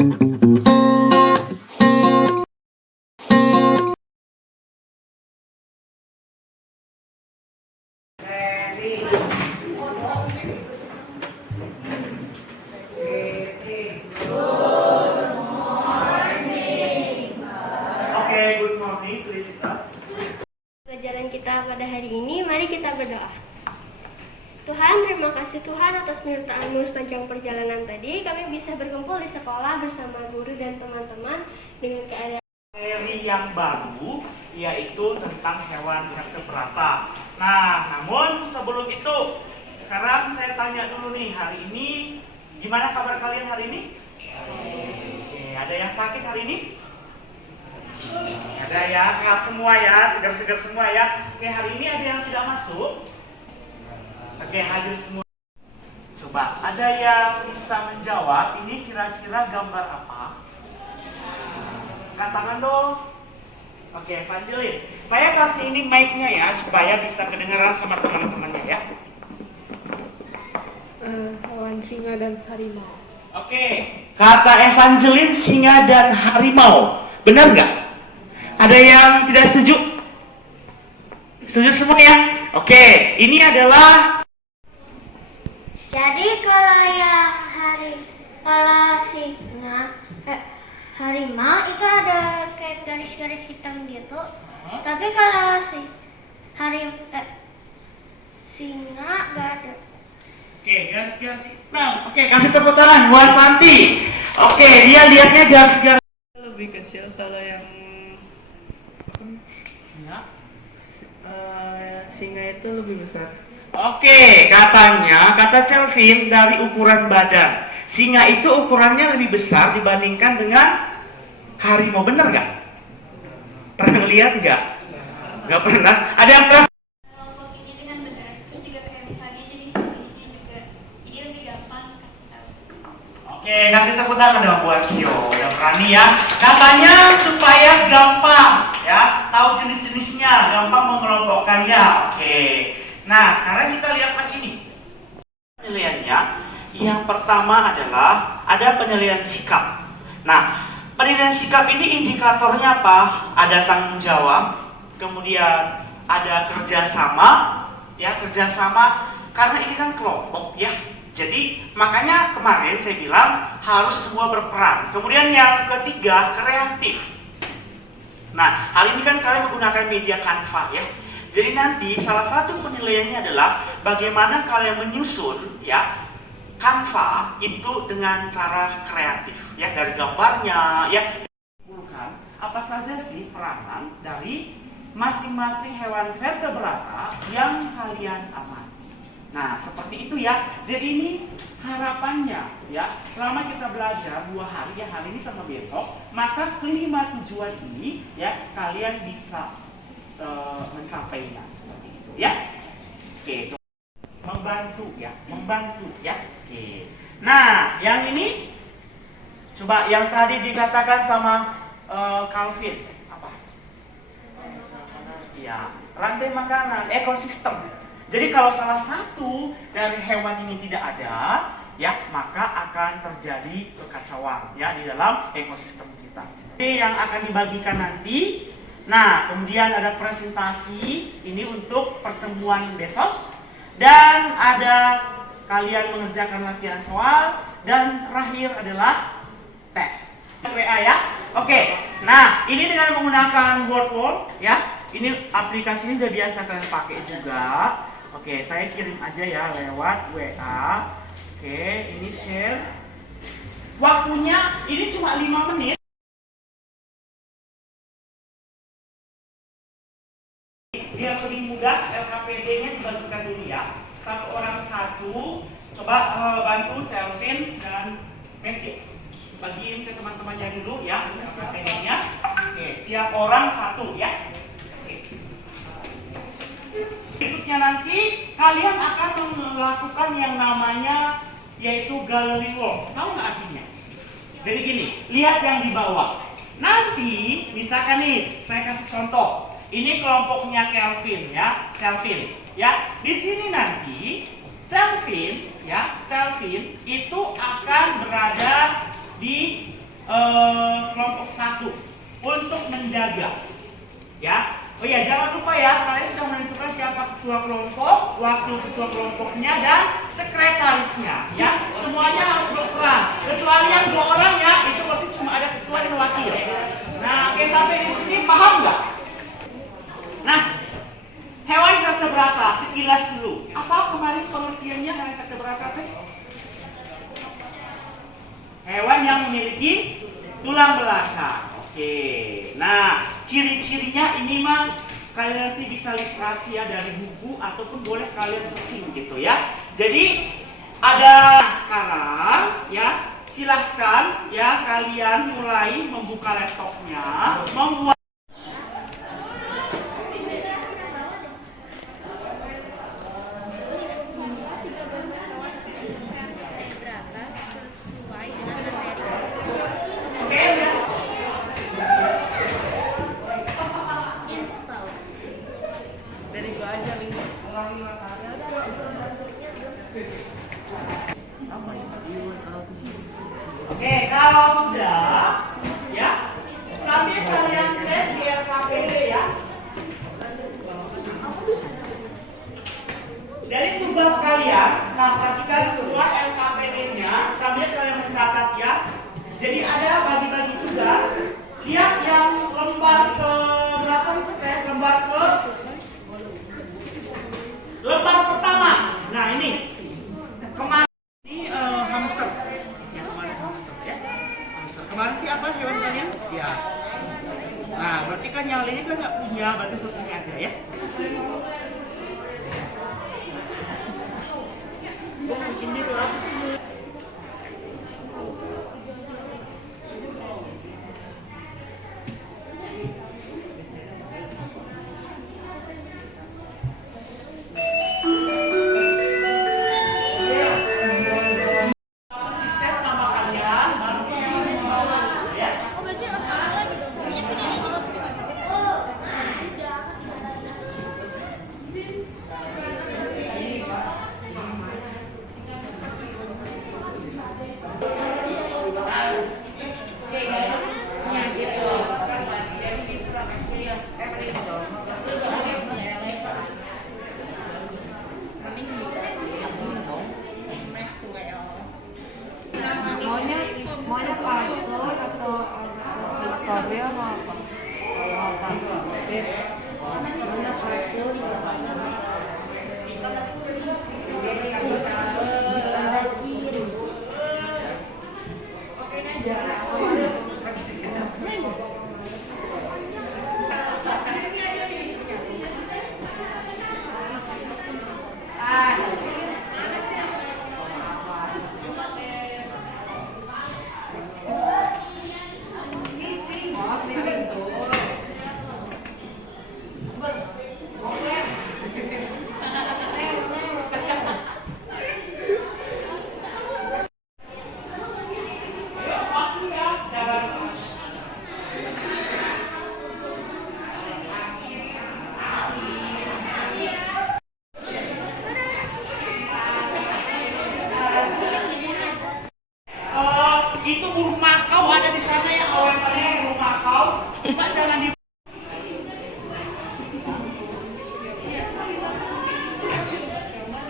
Good morning, please sit up. Pelajaran kita pada hari ini, mari kita berdoa. Tuhan, terima kasih Tuhan atas penyertaan-Mu sepanjang perjalanan tadi. Kami bisa berkumpul di sekolah bersama guru dan teman-teman dengan keadaan Materi yang baru, yaitu tentang hewan vertebrata. Nah, namun sebelum itu, sekarang saya tanya dulu nih, hari ini gimana kabar kalian hari ini? Oke, ada yang sakit hari ini? Ada ya, sehat semua ya, segar-segar semua ya. Oke, hari ini ada yang tidak masuk? Oke, hadir semua. Coba, ada yang bisa menjawab, ini kira-kira gambar apa? Katakan dong. Oke, Evangeline. Saya kasih ini mic-nya ya, supaya bisa kedengaran sama teman-temannya ya. Hewan singa dan harimau. Oke, kata Evangeline singa dan harimau. Benar nggak? Ada yang tidak setuju? Setuju semua ya? Oke, ini adalah. Jadi kalau singa, harimau itu ada kayak garis-garis hitam gitu. Tapi kalau singa nggak ada. Oke, garis-garis hitam. Oke, kasih tepuk tangan buat Santi. Oke, dia lihatnya garis-garis. Lebih kecil kalau yang singa itu lebih besar. Oke, kata Kelvin dari ukuran badan. Singa itu ukurannya lebih besar dibandingkan dengan harimau, benar nggak? Pernah lihat nggak? Nggak pernah. Ada yang pernah? Kelompok ini dengan benar, terus juga kayak misalnya jenis-jenisnya juga, jadi lebih gampang kasih tahu. Oke, kasih tepuk tangan dong buat Kyo, udah berani ya. Katanya supaya gampang ya, tahu jenis-jenisnya, gampang mengelompokkannya. Oke. Nah, sekarang kita lihat lagi nih. Penilaiannya, yang pertama adalah ada penilaian sikap. Nah, penilaian sikap ini indikatornya apa? Ada tanggung jawab, kemudian ada kerjasama, ya kerjasama karena ini kan kelompok ya. Jadi makanya kemarin saya bilang harus semua berperan. Kemudian yang ketiga kreatif. Nah, hari ini kan kalian menggunakan media Canva ya. Jadi nanti salah satu penilaiannya adalah bagaimana kalian menyusun ya Canva itu dengan cara kreatif ya, dari gambarnya ya. Apa saja sih peranan dari masing-masing hewan vertebrata yang kalian amati. Nah, seperti itu ya. Jadi ini harapannya ya, selama kita belajar 2 hari ya, hari ini sama besok, maka kelima tujuan ini ya kalian bisa mencapainya seperti itu ya. Oke, membantu ya. Oke. Nah, yang ini coba yang tadi dikatakan sama Calvin apa? Ya, rantai makanan, ekosistem. Jadi kalau salah satu dari hewan ini tidak ada, ya maka akan terjadi kekacauan ya di dalam ekosistem kita. Jadi yang akan dibagikan nanti. Nah, kemudian ada presentasi ini untuk pertemuan besok, dan ada kalian mengerjakan latihan soal, dan terakhir adalah tes WA ya. Oke. Nah, ini dengan menggunakan Word ya. Ini aplikasinya udah biasa kalian pakai juga. Oke, saya kirim aja ya lewat WA. Oke, ini share. Waktunya ini cuma 5 menit. Yang lebih mudah, LKPD-nya dibagikan dulu ya. Satu orang satu. Coba bantu Kelvin dan Mekti. Bagiin ke teman-temannya dulu ya LKPD-nya. Oke, tiap orang satu ya. Oke. Berikutnya nanti kalian akan melakukan yang namanya yaitu gallery walk. Tahu nggak artinya? Jadi gini, lihat yang di bawah. Nanti misalkan nih, saya kasih contoh. Ini kelompoknya Kelvin ya, Di sini nanti Kelvin itu akan berada di kelompok 1 untuk menjaga. Ya. Oh ya, jangan lupa ya, kalian sudah menentukan siapa ketua kelompok, wakil ketua kelompoknya, dan sekretarisnya. Ya, semuanya harus berperan. Kecuali yang 2 orang ya, itu berarti cuma ada ketua dan wakil. Nah, oke, sampai di sini paham nggak? Nah, hewan vertebrata sekilas dulu. Apa kemarin pengertiannya hewan vertebrata teh? Hewan yang memiliki tulang belakang. Oke, nah ciri-cirinya ini mah kalian nanti bisa literasi ya dari buku ataupun boleh kalian searching gitu ya. Jadi ada sekarang ya, silahkan ya kalian mulai membuka laptopnya, membuat dari gua aja link. Oke, kalau sudah ya, sambil kalian cek di LKPD ya. Jadi tugas kalian, nah perhatikan semua LKPD-nya sambil kalian mencatat ya. Jadi ada bagi-bagi tugas. Lihat yang lembar ke berapa itu teh? Lembar pertama. Nah ini kemarin ini hamster. Ya kemarin hamster ya. Hamster. Kemarin itu apa hewan kalian? Ya. Nah berarti kan yang lainnya kan nggak punya, berarti searching aja ya. Gua kucing dulu lah. Maunya kartun atau Korea mau apa? Mau kartun. Mana kartun? Itu burung makau ada di sana ya, awalnya burung makau. Cuma jangan di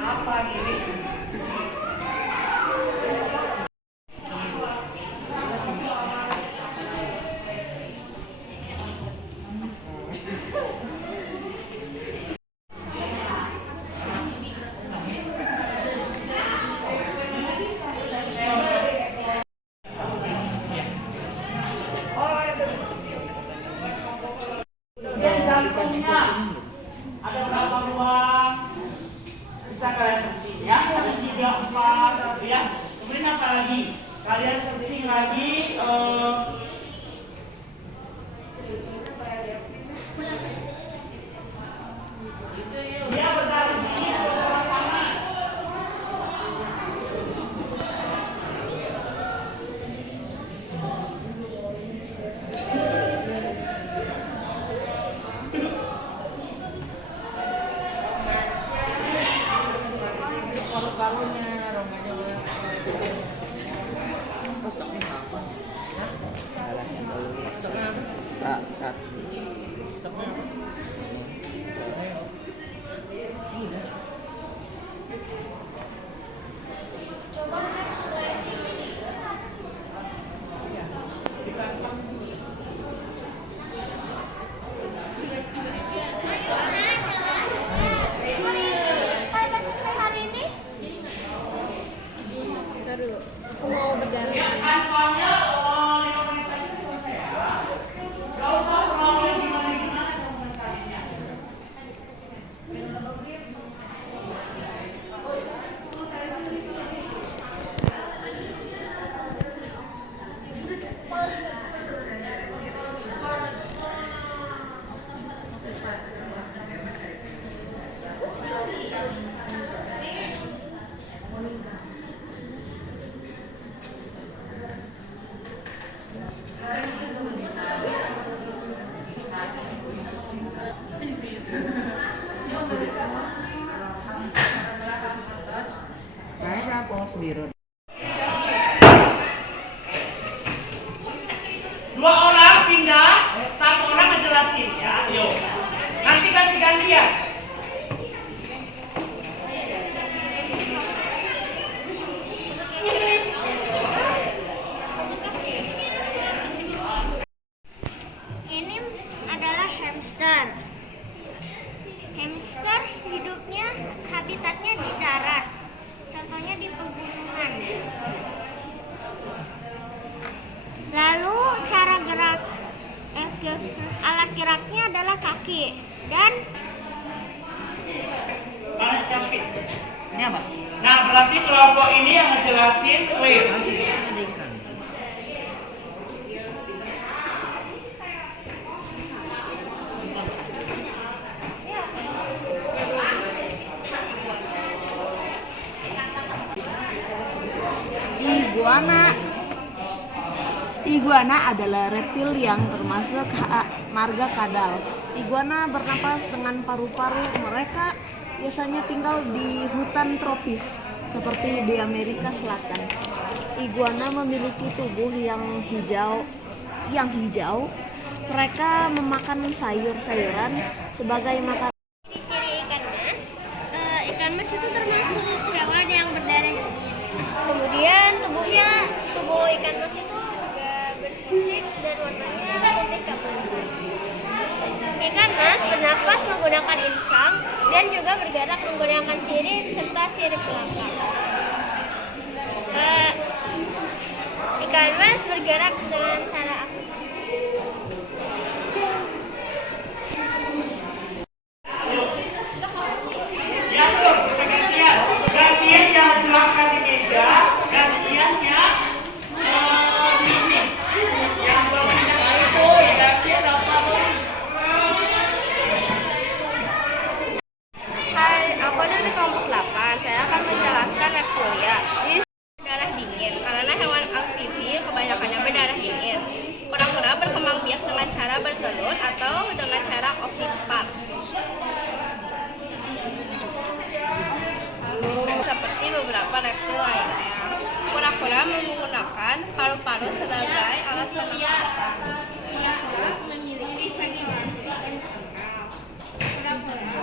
apa ini? Jantungnya ada berapa ruang? Bisa kalian searching ya. Ada 3, 4 ya. Kemudian apa lagi? Kalian searching lagi dia berdarah dingin atau berdarah panas? Paru-parunya, romanya. Terus tak apa? Ya, soalnya 5 menit lagi selesai ya. Gak usah terlalu yang gimana-gimana teman-teman sekalian ya. Kayaknya pos biru. Dua orang pindah, satu orang ngejelasin ya. Yuk. Nanti ganti-gantian. Ini adalah hamster. Hamster hidupnya, habitatnya di darat. Contohnya di pegunungan. Lalu cara gerak alat geraknya adalah kaki dan Mana capit? Ini apa? Nah, berarti kelompok ini yang ngejelasin clear. Ada ikan. Iguana adalah reptil yang termasuk marga kadal. Iguana bernapas dengan paru-paru. Mereka biasanya tinggal di hutan tropis seperti di Amerika Selatan. Iguana memiliki tubuh yang hijau. Mereka memakan sayur-sayuran sebagai makanan. ciri ikan mas itu termasuk hewan yang berdarah dingin. Kemudian tubuh ikan mas itu juga bersisik dan warnanya putih keemasan. Ikan mas bernapas menggunakan insang dan juga bergerak menggunakan sirip serta sirip belakang. Ikan mas bergerak dengan cara aktif. Ya tuh, bisa gantian. Gantian yang jelaskan di meja, gantiannya di sini. Yang Hai, aku dari kelompok 8. Saya akan menjelaskan reptilia. Ini berdarah dingin karena hewan amfibi kebanyakannya berdarah dingin. Kura-kura berkembang biak dengan cara bertelur atau dengan cara ovipar. Seperti beberapa reptil lainnya, kura-kura menggunakan paru-paru sebagai alat pernapasan. Kura-kura memiliki ventilasi internal. Kura-kura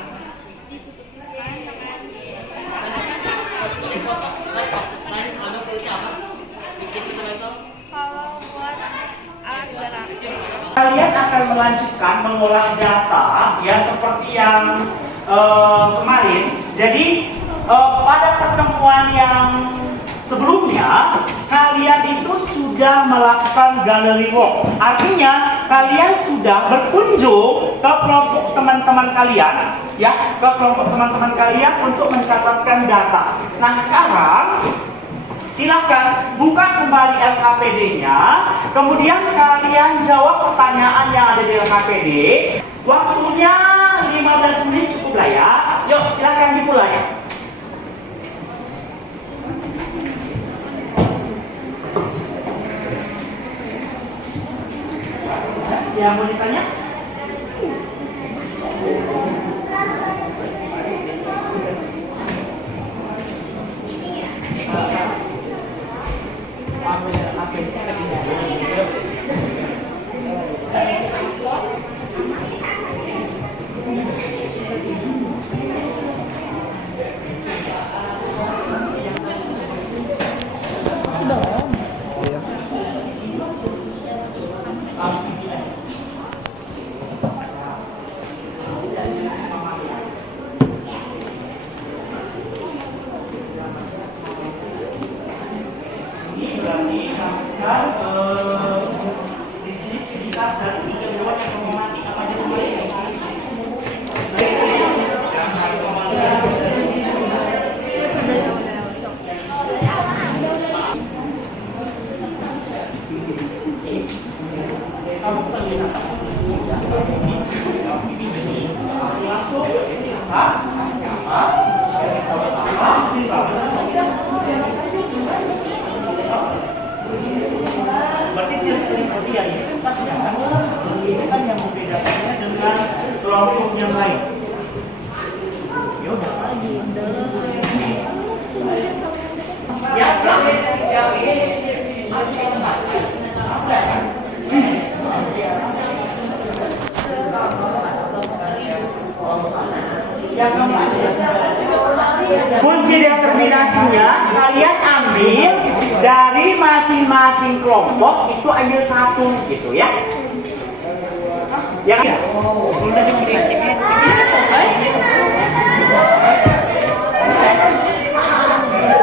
ditutupkan dengan kalau buat alat gerak. Kalian akan melanjutkan mengolah data ya seperti yang kemarin. Jadi pada pertemuan yang sebelumnya kalian itu sudah melakukan gallery walk. Artinya kalian sudah berkunjung ke kelompok teman-teman kalian ya, ke kelompok teman-teman kalian untuk mencatatkan data. Nah, sekarang silahkan buka kembali LKPD-nya, kemudian kalian jawab pertanyaan yang ada di LKPD. Waktunya 15 menit cukup lah ya. Yuk, silahkan dimulai. Yang mau ditanya? Ini berarti dan di sini ciri-khas dari tiga hewan yang mati apa aja namanya? Berarti ciri-ciri dia itu pas ya, ini kan yang membedakannya dengan kelompok yang lain. Ya udah. Yang keempat kunci determinasinya kalian ambil dari masing-masing kelompok itu ambil satu gitu ya. Yang sudah selesai.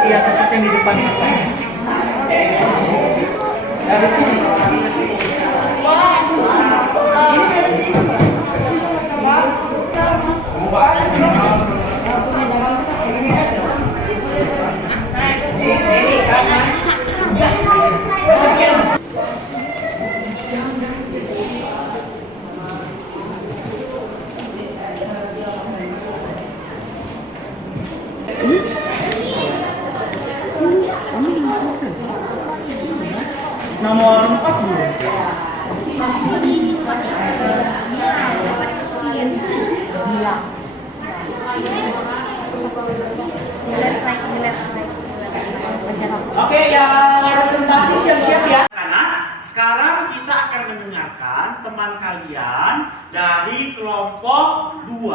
Iya seperti yang di depan saya. Dari sini. Nomor 40. Oke, yang presentasi siap-siap ya. Karena sekarang kita akan mendengarkan teman kalian dari kelompok 2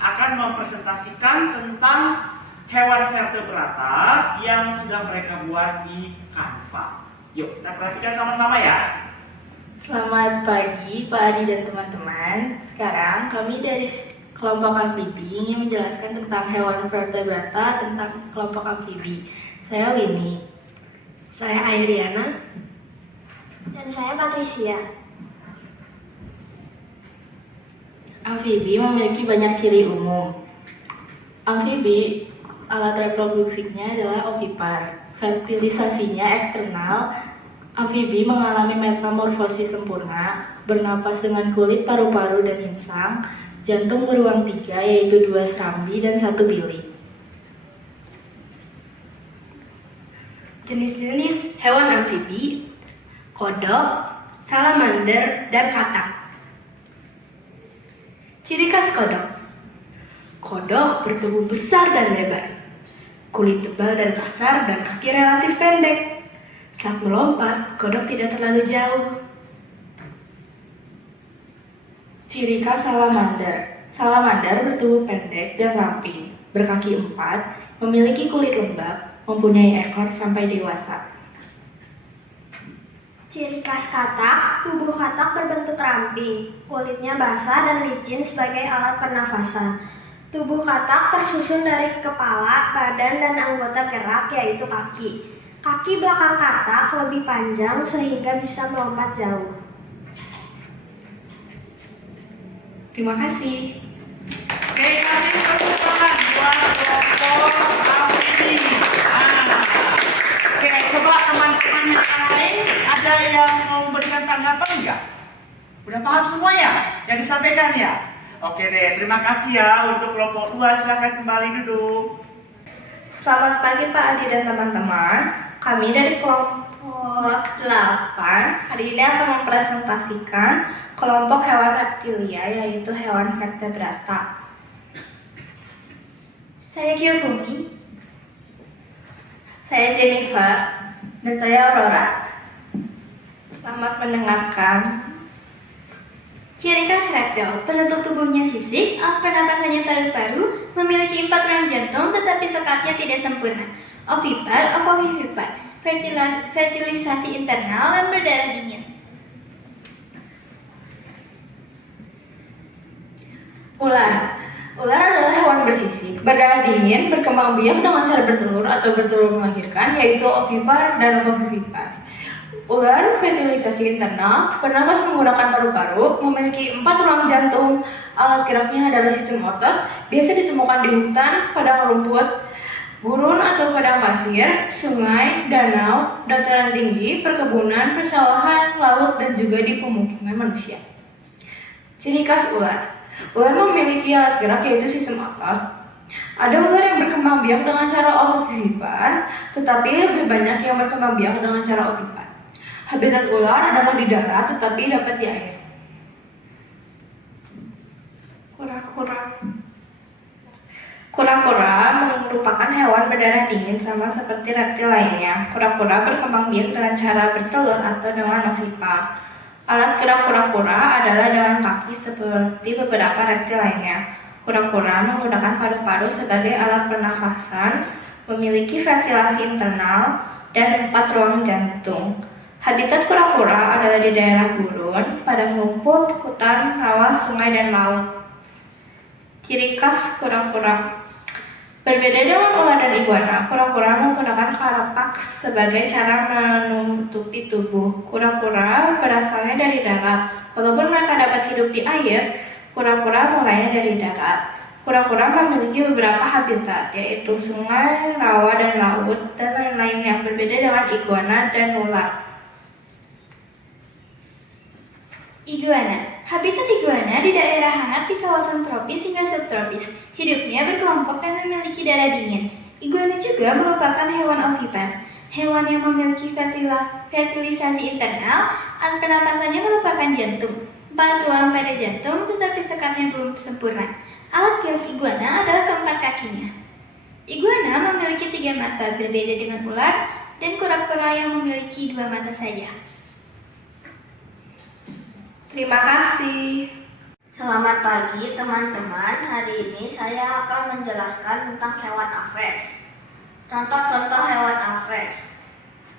akan mempresentasikan tentang hewan vertebrata yang sudah mereka buat di Canva. Yuk, kita perhatikan sama-sama ya. Selamat pagi Pak Adi dan teman-teman. Sekarang kami dari kelompok amfibi ingin menjelaskan tentang hewan vertebrata tentang kelompok amfibi. Saya Winnie. Saya Airiana. Dan saya Patricia. Amfibi memiliki banyak ciri umum. Amfibi, alat reproduksinya adalah ovipar. Fertilisasinya eksternal. Amfibi mengalami metamorfosis sempurna, bernapas dengan kulit, paru-paru, dan insang. Jantung beruang 3, yaitu 2 serambi dan 1 bilik. Jenis-jenis hewan amfibi: kodok, salamander, dan katak. Ciri khas kodok: kodok bertubuh besar dan lebar, kulit tebal dan kasar, dan kaki relatif pendek. Saat melompat, kodok tidak terlalu jauh. Ciri khas salamander: salamander bertubuh pendek dan ramping, berkaki 4, memiliki kulit lembab, mempunyai ekor sampai dewasa. Ciri khas katak: tubuh katak berbentuk ramping, kulitnya basah dan licin sebagai alat pernafasan. Tubuh katak tersusun dari kepala, badan, dan anggota gerak, yaitu kaki. Kaki belakang katak lebih panjang sehingga bisa melompat jauh. Terima kasih. Oke, kasih tepuk tangan buat kelompok amfibi. Oke, coba teman-teman yang lain ada yang mau memberikan tanggapan enggak? Udah paham semua ya yang disampaikan ya? Oke deh, terima kasih ya untuk kelompok 2. Silakan kembali duduk. Selamat pagi Pak Adi dan teman-teman. Kami dari kelompok 8 hari ini akan mempresentasikan kelompok hewan reptilia, yaitu hewan vertebrata. Saya Kyobumi. Saya Jennifer. Dan saya Aurora. Selamat mendengarkan. Ciri khas reptil: bentuk tubuhnya sisik, alat pernapasannya paru-paru, memiliki 4 rem jantung tetapi sekatnya tidak sempurna. Ovipar, ovovivipar, fertilisasi internal, dan berdarah dingin. Ular. Ular adalah hewan bersisik, berdarah dingin, berkembang biak dengan cara bertelur atau bertelur melahirkan, yaitu ovipar dan ovovivipar. Ular fertilisasi internal bernapas menggunakan paru-paru, memiliki 4 ruang jantung. Alat geraknya adalah sistem otot, biasa ditemukan di hutan, padang rumput, gurun atau padang pasir, sungai, danau, dataran tinggi, perkebunan, persawahan, laut, dan juga di pemukiman manusia. Ciri khas ular. Ular memiliki alat gerak yaitu sistem otot. Ada ular yang berkembang biak dengan cara ovipar, tetapi lebih banyak yang berkembang biak dengan cara ovipar. Habitat ular adalah di darat, tetapi dapat di air. Kura-kura merupakan hewan berdarah dingin sama seperti reptil lainnya. Kura-kura berkembang biak dengan cara bertelur atau dengan ovipar. Alat gerak kura-kura adalah dengan kaki seperti beberapa reptil lainnya. Kura-kura menggunakan paru-paru sebagai alat pernafasan, memiliki ventilasi internal, dan 4 ruang jantung. Habitat kura-kura adalah di daerah gurun, padang rumput, hutan, rawa, sungai, dan laut. Ciri khas kura-kura. Berbeda dengan ular dan iguana, kura-kura menggunakan karapak sebagai cara menutupi tubuh. Kura-kura berasalnya dari darat. Walaupun mereka dapat hidup di air, kura-kura mulainya dari darat. Kura-kura memiliki beberapa habitat, yaitu sungai, rawa, dan laut, dan lain-lain yang berbeda dengan iguana dan ular. Iguana. Habitat iguana di daerah hangat di kawasan tropis hingga subtropis. Hidupnya berkelompok dan memiliki darah dingin. Iguana juga merupakan hewan ovipar. Hewan yang memiliki fertilisasi internal, alat pernapasannya merupakan jantung. 4 ruang pada jantung, tetapi sekatnya belum sempurna. Alat gerak iguana adalah keempat kakinya. Iguana memiliki 3 mata, berbeda dengan ular dan kura-kura yang memiliki 2 mata saja. Terima kasih. Selamat pagi teman-teman, hari ini saya akan menjelaskan tentang hewan aves. Contoh-contoh hewan aves.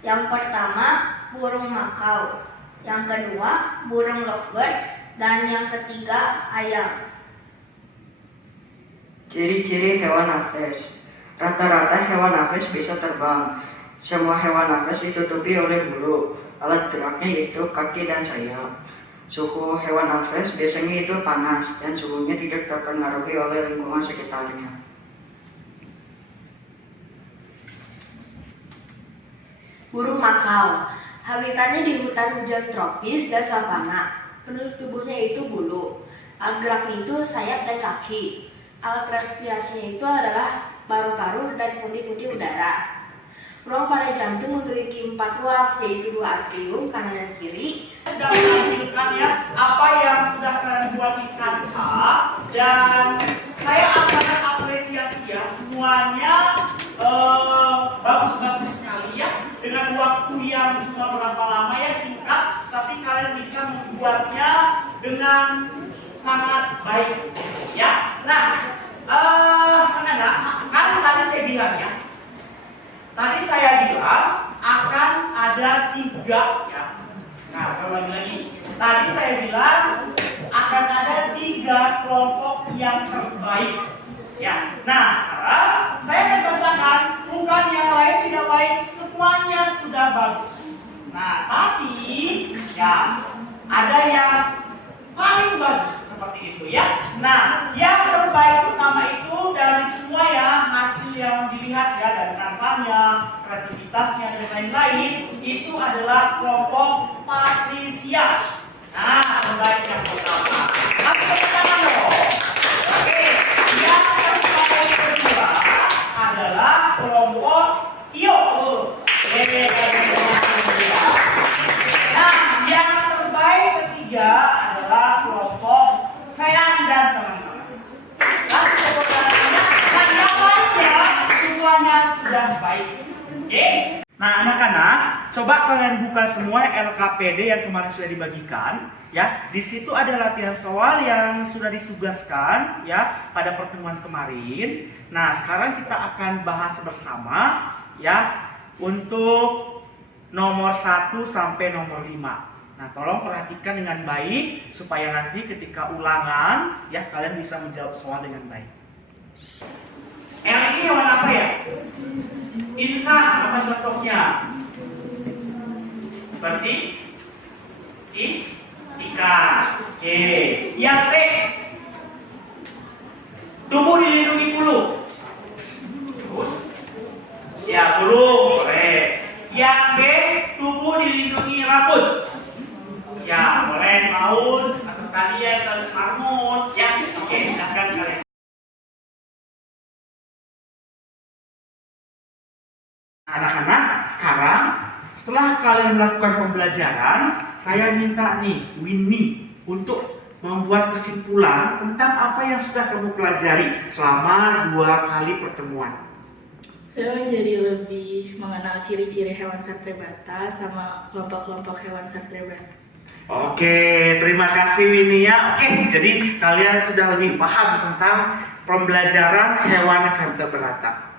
Yang pertama, burung makau. Yang kedua, burung lovebird. Dan yang ketiga, ayam. Ciri-ciri hewan aves. Rata-rata hewan aves bisa terbang. Semua hewan aves ditutupi oleh bulu. Alat geraknya yaitu kaki dan sayap. Suhu hewan aves biasanya itu panas dan suhunya tidak terpengaruhi oleh lingkungan sekitarnya. Burung makau. Habitatnya di hutan hujan tropis dan savana. Penutup tubuhnya itu bulu. Alat geraknya itu sayap dan kaki. Alat respirasinya itu adalah paru-paru dan pundi-pundi udara. Ruang pada jantung memiliki 4 ruang, yaitu 2 atrium, kanan dan kiri. Sudah menampilkan ya apa yang sudah kalian buat di Canva, dan saya sangat apresiasi ya semuanya bagus-bagus sekali ya, dengan waktu yang cuma berapa lama ya, singkat, tapi kalian bisa membuatnya dengan sangat baik ya. Nah, anak-anak, kan tadi saya bilang ya, tadi saya bilang akan ada 3 ya. Nah, sekali lagi, tadi saya bilang akan ada 3 kelompok yang terbaik ya. Nah, sekarang saya akan bacakan, bukan yang lain tidak baik, semuanya sudah bagus. Nah, tapi ya ada yang paling bagus seperti itu ya. Nah, yang terbaik utama itu dari semua ya, hasil yang dilihat ya, dari kanvanya, kreativitasnya dan lain-lain, itu adalah kelompok Patricia. Nah, terbaik yang pertama. Langsung tepuk tangan dong. Oke, yang terbaik kedua adalah kelompok Iyo. Nah, yang terbaik ketiga adalah kelompok Sean dan teman-teman. Langsung tepuk tangannya. Nah, yang lainnya semuanya sudah baik. Oke? Nah, anak-anak, coba kalian buka semua LKPD yang kemarin sudah dibagikan ya. Di situ ada latihan soal yang sudah ditugaskan ya pada pertemuan kemarin. Nah, sekarang kita akan bahas bersama ya untuk nomor 1 sampai nomor 5. Nah, tolong perhatikan dengan baik supaya nanti ketika ulangan ya kalian bisa menjawab soal dengan baik. Yang ini hewan apa ya? Insan, apa contohnya? Seperti ikan. Oke. Yang C, tubuh dilindungi bulu. Terus, ya burung, boleh. Yang B, tubuh dilindungi rambut. Ya, boleh paus atau tadi ya marmut. Ya, oke, silakan kalian. Anak-anak, sekarang setelah kalian melakukan pembelajaran, saya minta nih Winnie untuk membuat kesimpulan tentang apa yang sudah kamu pelajari selama 2 kali pertemuan. Saya menjadi lebih mengenal ciri-ciri hewan vertebrata sama kelompok-kelompok hewan vertebrata. Oke, terima kasih Winnie ya. Oke, jadi kalian sudah lebih paham tentang pembelajaran hewan vertebrata.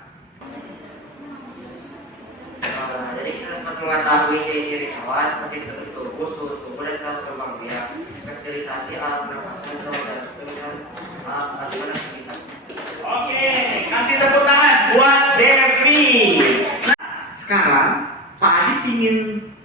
Jadi kita dapat mengetahui ciri-ciri hewan seperti bentuk tubuh, suhu tubuh, dan cara berkembang biak, fertilisasi, alat bernafas, dan alat beraktivitas. Oke, kasih tepuk tangan buat Devi. Nah, sekarang Pak Adi ingin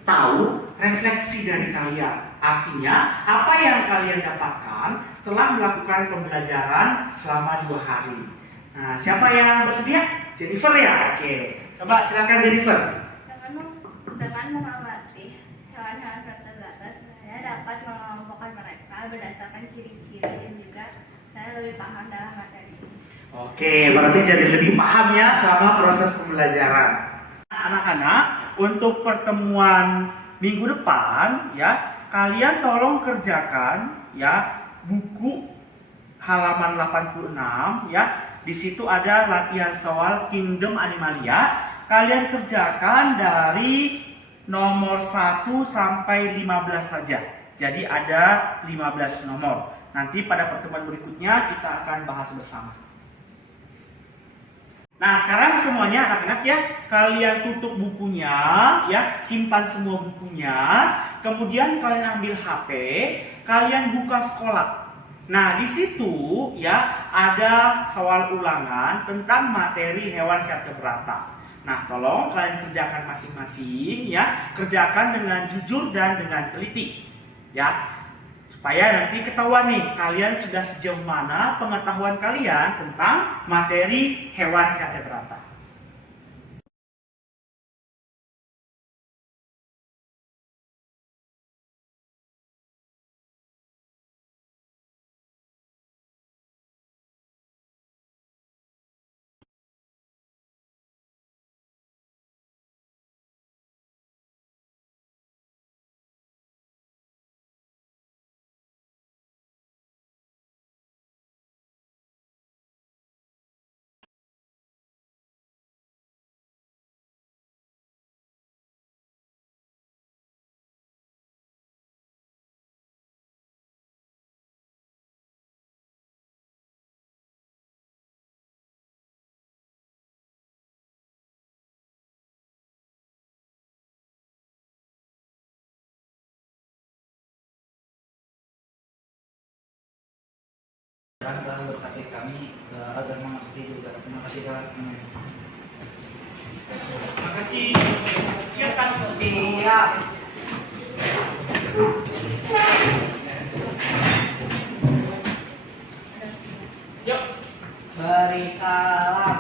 tahu refleksi dari kalian. Artinya, apa yang kalian dapatkan setelah melakukan pembelajaran selama 2 hari. Nah, siapa yang bersedia? Jennifer ya? Oke, coba silakan Jennifer. Dengan mengamati hewan-hewan vertebrata, saya dapat mengelompokkan mereka berdasarkan ciri-ciri dan juga saya lebih paham dalam materi ini. Oke, berarti jadi lebih paham ya selama proses pembelajaran. Anak-anak, untuk pertemuan minggu depan ya, kalian tolong kerjakan ya buku halaman 86 ya. Di situ ada latihan soal Kingdom Animalia. Kalian kerjakan dari nomor 1 sampai 15 saja. Jadi ada 15 nomor. Nanti pada pertemuan berikutnya kita akan bahas bersama. Nah, sekarang semuanya anak-anak ya, kalian tutup bukunya ya, simpan semua bukunya. Kemudian kalian ambil HP, kalian buka sekolah. Nah, di situ ya ada soal ulangan tentang materi hewan vertebrata. Nah, tolong kalian kerjakan masing-masing ya, kerjakan dengan jujur dan dengan teliti ya. Supaya nanti ketahuan nih, kalian sudah sejauh mana pengetahuan kalian tentang materi hewan vertebrata. Dalam berkati kami agar mengerti juga. Terima kasih Pak. Terima kasih. Siapkan. Siap. Yuk. Beri salam.